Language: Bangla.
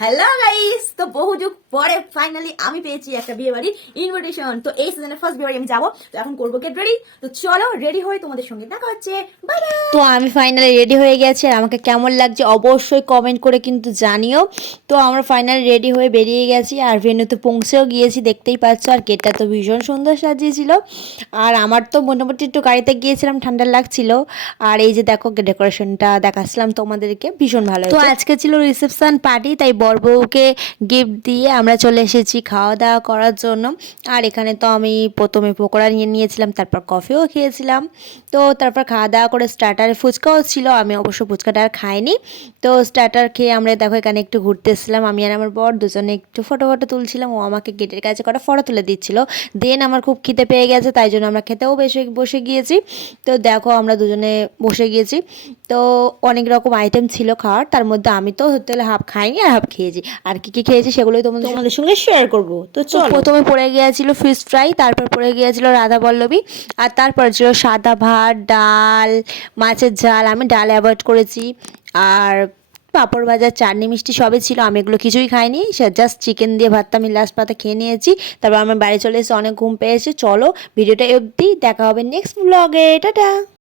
হ্যালো গাইস, তো বহু যুগ পরে ফাইনালি আমি পেয়েছি একটা বিয়ে বাড়ির ইনভিটেশন। তো এই সিজনের ফার্স্ট বিয়ে বাড়ি আমি যাবো, তো এখন করবো গেট রেডি। তো চলো রেডি হয়ে তোমাদের সঙ্গে দেখা হচ্ছে। Bye bye. তো আমি ফাইনালি রেডি হয়ে গেছি, আর আমাকে কেমন লাগছে অবশ্যই কমেন্ট করে কিন্তু জানিও। তো আমরা ফাইনালি রেডি হয়ে বেরিয়ে গেছি, আর ভেন্যুতে পৌঁছেও গিয়েছি, দেখতেই পাচ্ছ। আর গেটটা তো ভীষণ সুন্দর সাজিয়েছিল, আর আমার তো মোটামুটি একটু গাড়িতে গিয়েছিলাম, ঠান্ডা লাগছিল। আর এই যে দেখো ডেকোরেশনটা দেখাচ্ছিলাম তোমাদেরকে, ভীষণ ভালো। তো আজকে ছিল রিসেপশন পার্টি, তাই বর বউকে গিফট দিয়ে আমরা চলে এসেছি খাওয়া দাওয়া করার জন্য। আর এখানে তো আমি প্রথমে পকোড়া নিয়ে নিয়েছিলাম, তারপর কফিও খেয়েছিলাম। তো তারপর খাওয়া দাওয়া করে স্টার্টারে ফুচকাও ছিল, আমি অবশ্য ফুচকাটা আর খাইনি। তো স্টার্টার খেয়ে আমরা দেখো এখানে একটু ঘুরতে এসেছিলাম, আমি আর আমার বর দুজনে একটু ফটো তুলছিলাম। ও আমাকে গেটের কাছে কটা ফটো তুলে দিচ্ছিল। দেন আমার খুব খিদে পেয়ে গেছে, তাই জন্য আমরা খেতেও বসে গিয়েছি। তো দেখো আমরা দুজনে বসে গিয়েছি। তো অনেক রকম আইটেম ছিল খাওয়ার, তার মধ্যে আমি তো হোটেলে হাফ খাইনি আর হাফ খেয়েছি। আর কি কি খেয়েছি সেগুলোই তোমাদের সঙ্গে শেয়ার করবো, তো তো প্রথমে পড়ে গিয়েছিল ফিশ ফ্রাই, তারপর পড়ে গিয়েছিল রাধা পল্লবী, আর তারপর ছিল সাদা ভাত, ডাল, মাছের ঝাল। আমি ডাল অ্যাভয়েড করেছি। আর পাঁপড় ভাজা, চাটনি, মিষ্টি সবই ছিল। আমি এগুলো কিছুই খাইনি, সে জাস্ট চিকেন দিয়ে ভাতটা আমি লাস্ট পাতে খেয়ে নিয়েছি। তারপর আমার বাড়ি চলে এসে অনেক ঘুম পেয়েছে। চলো ভিডিওটা অবধি, দেখা হবে নেক্সট ব্লগে, টাটা।